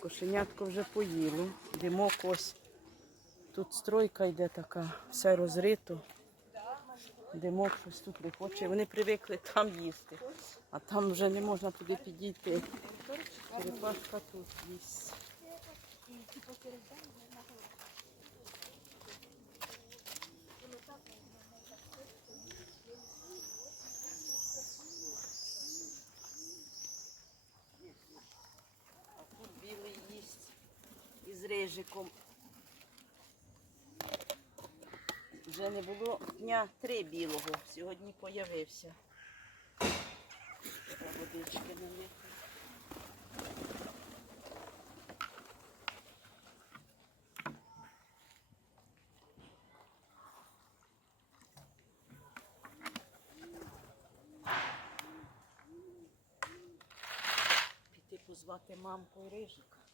Кошенятко вже поїло. Димок ось. Тут стройка йде така, все розрито. Димок щось тут не хоче. Вони привикли там їсти, а там вже не можна туди підійти. Черепашка тут їсть. А тут білий їсть із рижиком. Вже не було дня три білого. Сьогодні появився. Водички налити. Піти позвати мамку і рижика.